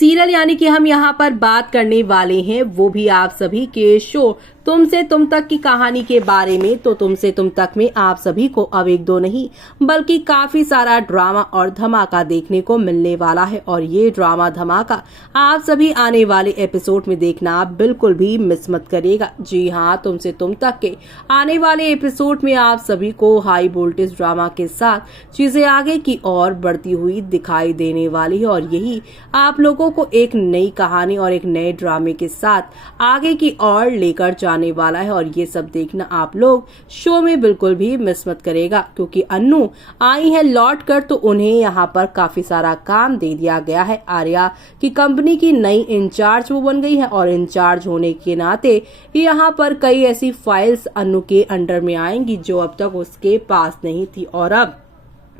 Serial यानी कि हम यहाँ पर बात करने वाले हैं वो भी आप सभी के शो तुमसे तुम तक की कहानी के बारे में। तो तुमसे तुम तक में आप सभी को अब एक दो नहीं बल्कि काफी सारा ड्रामा और धमाका देखने को मिलने वाला है और ये ड्रामा धमाका आप सभी आने वाले एपिसोड में देखना बिल्कुल भी मिस मत करिएगा। जी हाँ, तुमसे तुम तक के आने वाले एपिसोड में आप सभी को हाई वोल्टेज ड्रामा के साथ चीजें आगे की ओर बढ़ती हुई दिखाई देने वाली है और यही आप लोगों को एक नई कहानी और एक नए ड्रामे के साथ आगे की ओर लेकर जाने वाला है और ये सब देखना आप लोग शो में बिल्कुल भी मिस मत करेगा, क्योंकि अन्नू आई है लौट कर तो उन्हें यहाँ पर काफी सारा काम दे दिया गया है। आर्या की कंपनी की नई इंचार्ज वो बन गई है और इंचार्ज होने के नाते यहाँ पर कई ऐसी फाइल्स अन्नू के अंडर में आएंगी जो अब तक उसके पास नहीं थी और अब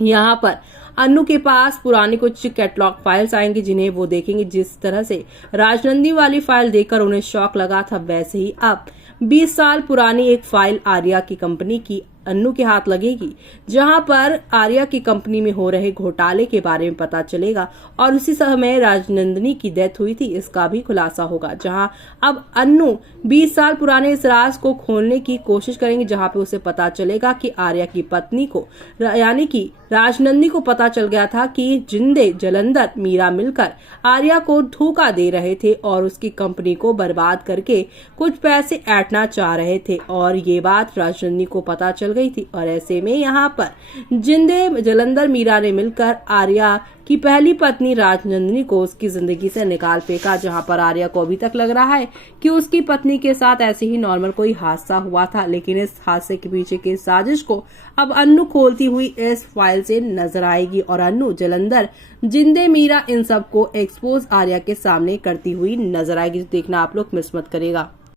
यहाँ पर अन्नू के पास पुरानी कुछ कैटलॉग फाइल्स आएंगी जिन्हें वो देखेंगे। जिस तरह से राजनंदी वाली फाइल देखकर उन्हें शॉक लगा था, वैसे ही अब 20 साल पुरानी एक फाइल आर्या की कंपनी की अन्नू के हाथ लगेगी, जहां पर आर्या की कंपनी में हो रहे घोटाले के बारे में पता चलेगा और उसी समय राजनंदिनी की डेथ हुई थी इसका भी खुलासा होगा। जहां अब अन्नू 20 साल पुराने इस राज को खोलने की कोशिश करेंगे, जहां पे उसे पता चलेगा कि आर्या की पत्नी को यानी कि राजनंदिनी को पता चल गया था कि जिंदे जलंधर मीरा मिलकर आर्या को धोखा दे रहे थे और उसकी कंपनी को बर्बाद करके कुछ पैसे ऐंठना चाह रहे थे और ये बात राजनंदिनी को पता चल गई थी। और ऐसे में यहाँ पर जिंदे जलंधर मीरा ने मिलकर आर्या की पहली पत्नी राजनंदिनी को उसकी जिंदगी से निकाल फेंका, जहां पर आर्या को अभी तक लग रहा है कि उसकी पत्नी के साथ ऐसे ही नॉर्मल कोई हादसा हुआ था, लेकिन इस हादसे के पीछे की साजिश को अब अन्नू खोलती हुई इस फाइल से नजर आएगी और अन्नू जलंधर जिंदे मीरा इन सब को एक्सपोज आर्या के सामने करती हुई नजर आएगी। देखना आप लोग मिस मत करेगा।